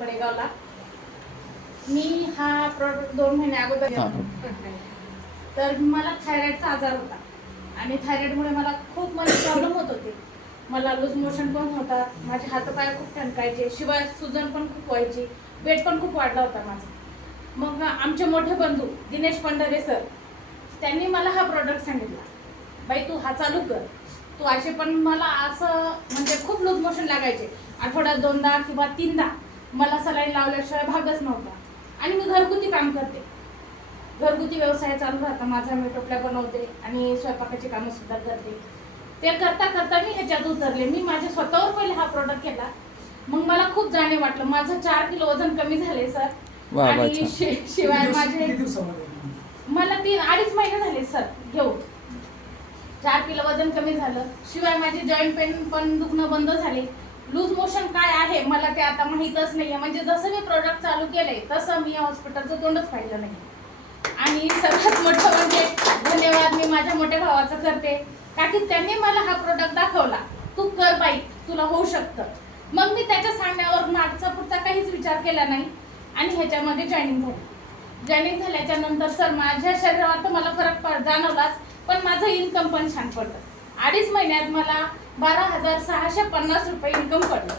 पडेगावला. मी हा प्रोडक्ट 2 महिने अगोदर तर मला थायरॉइडचा आजार होता आणि थायरॉइडमुळे मला खूप प्रॉब्लेम होत होते. मला लूज मोशन पण होतात, माझे हातपाय खूप ठणकायचे, शिवाय सुजन पण खूप व्हायची, वेट पण खूप वाढला होता माझा. मग आमचे मोठे बंधू दिनेश पंढरे सर त्यांनी मला हा प्रोडक्ट सांगितला, बाई तू हा चालू कर. तू असे पण मला असं म्हणजे खूप लूज मोशन लागायचे, आठवड्यात 2दा किंवा 3दा मला सलाईन लावल्याशिवाय भागच नव्हता. आणि मी घरगुती काम करते, घरगुती व्यवसाय चालू राहता माझा. मी टोपल्या बनवते आणि स्वयंपाकाची कामं सुद्धा करते. ते करता करता मी ह्याच्यात उतरले. मी माझ्या स्वतःवर पहिले हा प्रोडक्ट केला, मग मला खूप जाणीव वाटलं. माझं 4 किलो वजन कमी झाले सर. आणि शिवाय माझे मला 3-2.5 महिने झाले सर घेऊन. 4 किलो वजन कमी झालं, शिवाय माझे जॉईंट पेन पण दुखणं बंद झाले. लूज मोशन काय आहे मला ते आता माहीतच नाहीये. म्हणजे जसं मी प्रोडक्ट चालू केलंय तसं मी हॉस्पिटलचं तोंडच पाहिलं नाही. आणि सर्वात मोठं म्हणजे धन्यवाद मी माझ्या मोठ्या भावाचं करते, का की त्यांनी मला हा प्रोडक्ट दाखवला. तू कर बाई, तुला होऊ शकतं. मग मी त्याच्या सांगण्यावर मागचा पुढचा काहीच विचार केला नाही आणि ह्याच्यामध्ये जॉईनिंग झाली. जॉईनिंग झाल्याच्या नंतर सर माझ्या शरीरावर तर मला फरक जाणवलाच, पण माझं इन्कम पण छान पडलं. 2.5 महिन्यात मला 12,650 रुपये इन्कम पडलं.